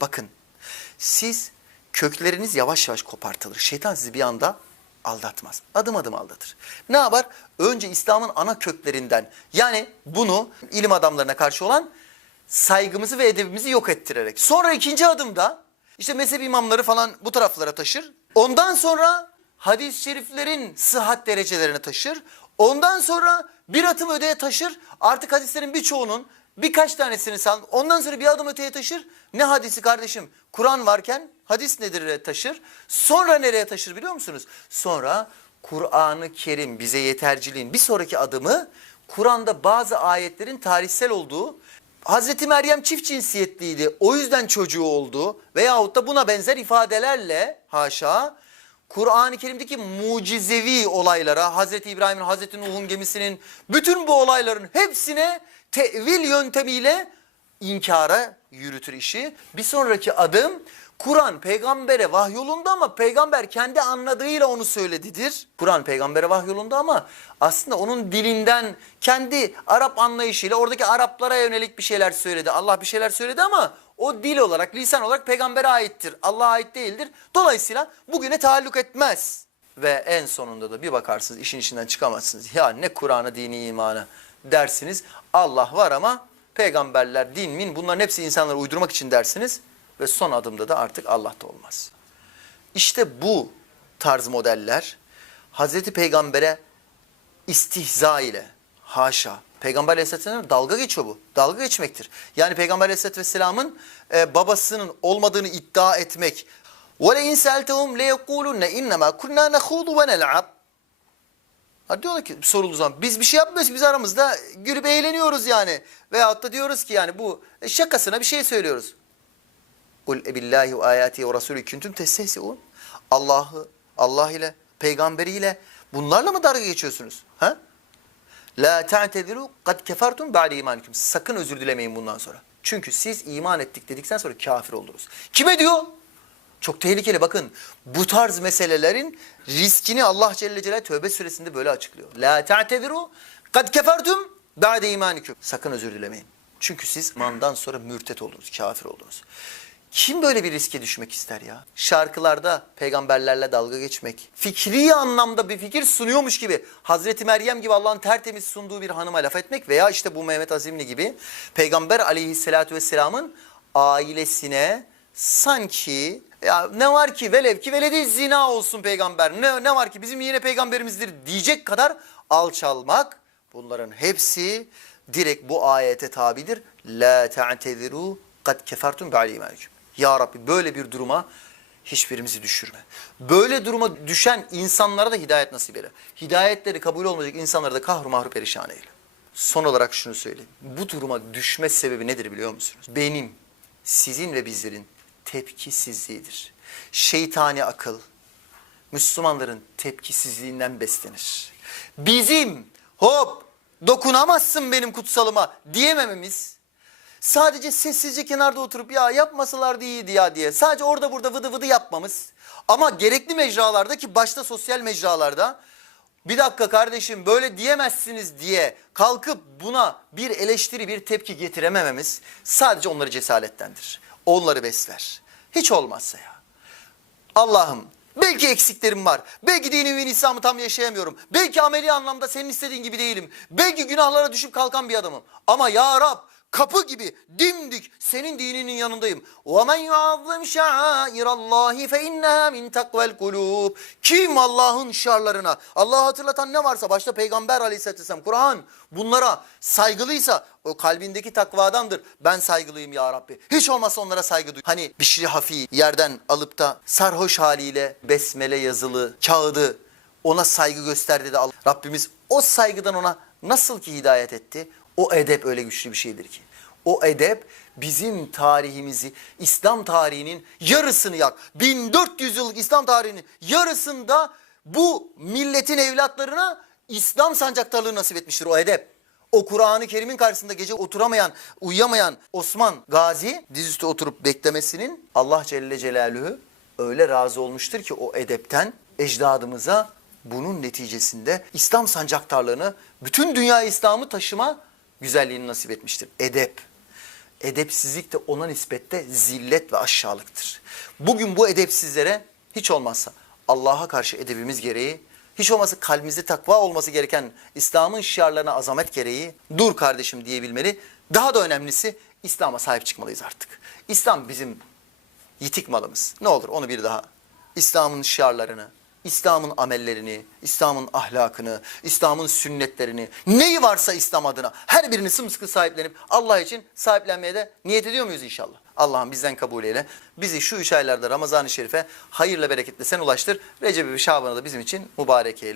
Bakın siz kökleriniz yavaş yavaş kopartılır. Şeytan sizi bir anda aldatmaz. Adım adım aldatır. Ne yapar? Önce İslam'ın ana köklerinden yani bunu ilim adamlarına karşı olan saygımızı ve edebimizi yok ettirerek. Sonra ikinci adımda işte mezhep imamları falan bu taraflara taşır. Ondan sonra hadis-i şeriflerin sıhhat derecelerine taşır. Ondan sonra bir atım öteye taşır. Artık hadislerin birçoğunun birkaç tanesini sal. Ondan sonra bir adım öteye taşır. Ne hadisi kardeşim? Kur'an varken hadis nedir taşır. Sonra nereye taşır biliyor musunuz? Sonra Kur'an-ı Kerim bize yeterciliğin bir sonraki adımı Kur'an'da bazı ayetlerin tarihsel olduğu Hazreti Meryem çift cinsiyetliydi. O yüzden çocuğu oldu. Veyahut da buna benzer ifadelerle haşa Kur'an-ı Kerim'deki mucizevi olaylara, Hazreti İbrahim'in, Hazreti Nuh'un gemisinin bütün bu olayların hepsine tevil yöntemiyle inkara yürütür işi. Bir sonraki adım Kur'an peygambere vahyolundu ama peygamber kendi anladığıyla onu söyledidir. Kur'an peygambere vahyolundu ama aslında onun dilinden kendi Arap anlayışıyla oradaki Araplara yönelik bir şeyler söyledi. Allah bir şeyler söyledi ama o dil olarak, lisan olarak peygambere aittir. Allah'a ait değildir. Dolayısıyla bugüne taalluk etmez. Ve en sonunda da bir bakarsınız işin içinden çıkamazsınız. Ya ne Kur'an'ı, dini imanı dersiniz. Allah var ama peygamberler, din, min bunların hepsi insanları uydurmak için dersiniz. Ve son adımda da artık Allah da olmaz. İşte bu tarz modeller Hazreti Peygamber'e istihza ile haşa Peygamber Aleyhisselatü Vesselam dalga geçiyor bu. Dalga geçmektir. Yani Peygamber Aleyhisselatü Vesselam'ın e, babasının olmadığını iddia etmek. وَلَاِنْ سَأَلْتَهُمْ لَيَقُولُنَّ اِنَّمَا كُنَّا نَخُوضُ وَنَلْعَبْ Ha diyorlar ki sorulduğu zaman biz bir şey yapmıyoruz biz aramızda gülüp eğleniyoruz yani. Veyahut da diyoruz ki yani bu e, şakasına bir şey söylüyoruz. Kul ebillahi ve ayati ve rasulü kuntum testehzi'un. Allah'ı, Allah ile, peygamberiyle bunlarla mı dalga geçiyorsunuz? Ha? La ta'tediru kad kefertum ba'de imanikum. Sakın özür dilemeyin bundan sonra. Çünkü siz iman ettik dedikten sonra kafir oldunuz. Kime diyor? Çok tehlikeli bakın. Bu tarz meselelerin riskini Allah Celle Celaluhu Tövbe suresinde böyle açıklıyor. La ta'tediru kad kefertum ba'de imanikum. Sakın özür dilemeyin. Çünkü siz imandan sonra mürtet oldunuz, kafir oldunuz. Kim böyle bir riske düşmek ister ya? Şarkılarda peygamberlerle dalga geçmek, fikri anlamda bir fikir sunuyormuş gibi Hazreti Meryem gibi Allah'ın tertemiz sunduğu bir hanıma laf etmek veya işte bu Mehmet Azimli gibi Peygamber aleyhissalatü vesselamın ailesine sanki ya ne var ki velev ki veledi zina olsun peygamber ne, ne var ki bizim yine peygamberimizdir diyecek kadar alçalmak bunların hepsi direkt bu ayete tabidir. La ta'teziru kad kefertum imanikum. Ya Rabbi böyle bir duruma hiçbirimizi düşürme. Böyle duruma düşen insanlara da hidayet nasip eyle. Hidayetleri kabul olmayacak insanları da kahru mahru perişan eyle. Son olarak şunu söyleyeyim. Bu duruma düşme sebebi nedir biliyor musunuz? Benim, sizin ve bizlerin tepkisizliğidir. Şeytani akıl, Müslümanların tepkisizliğinden beslenir. Bizim hop dokunamazsın benim kutsalıma diyemememiz sadece sessizce kenarda oturup ya yapmasalardı iyiydi ya diye sadece orada burada vıdı vıdı yapmamız ama gerekli mecralarda ki başta sosyal mecralarda bir dakika kardeşim böyle diyemezsiniz diye kalkıp buna bir eleştiri bir tepki getiremememiz sadece onları cesaretlendirir. Onları besler. Hiç olmazsa ya. Allah'ım belki eksiklerim var. Belki dini ve İslam'ı tam yaşayamıyorum. Belki ameli anlamda senin istediğin gibi değilim. Belki günahlara düşüp kalkan bir adamım. Ama ya Rab kapı gibi dimdik senin dininin yanındayım. وَمَنْ يُعَظِّمْ شَعَائِرَ اللّٰهِ فَاِنَّهَا مِنْ تَقْوَ الْقُلُوبِ Kim Allah'ın şarlarına, Allah'ı hatırlatan ne varsa başta Peygamber aleyhisselatü vesselam, Kur'an bunlara saygılıysa o kalbindeki takvadandır. Ben saygılıyım ya Rabbi. Hiç olmazsa onlara saygı duy. Hani Bişri Hafi yerden alıp da sarhoş haliyle besmele yazılı kağıdı ona saygı gösterdi de Allah. Rabbimiz o saygıdan ona nasıl ki hidayet etti? o edep öyle güçlü bir şeydir ki. O edep bizim tarihimizi, İslam tarihinin yarısını yak. 1400 yıllık İslam tarihinin yarısında bu milletin evlatlarına İslam sancaktarlığı nasip etmiştir o edep. O Kur'an-ı Kerim'in karşısında gece oturamayan, uyuyamayan Osman Gazi dizüstü oturup beklemesinin Allah Celle Celaluhu öyle razı olmuştur ki o edepten ecdadımıza bunun neticesinde İslam sancaktarlığını bütün dünya İslam'ı taşıma güzelliğini nasip etmiştir. Edep. edepsizlik de ona nispette zillet ve aşağılıktır. Bugün bu edepsizlere hiç olmazsa Allah'a karşı edebimiz gereği, hiç olmazsa kalbimizde takva olması gereken İslam'ın şiarlarına azamet gereği dur kardeşim diyebilmeli. Daha da önemlisi İslam'a sahip çıkmalıyız artık. İslam bizim yitik malımız. Ne olur onu bir daha. İslam'ın şiarlarını, İslam'ın amellerini, İslam'ın ahlakını, İslam'ın sünnetlerini, neyi varsa İslam adına her birini sımsıkı sahiplenip Allah için sahiplenmeye de niyet ediyor muyuz inşallah? Allah'ım bizden kabul eyle. Bizi şu üç aylarda Ramazan-ı Şerif'e hayırla bereketle sen ulaştır. Recep ve Şaban'ı da bizim için mübarek eyle.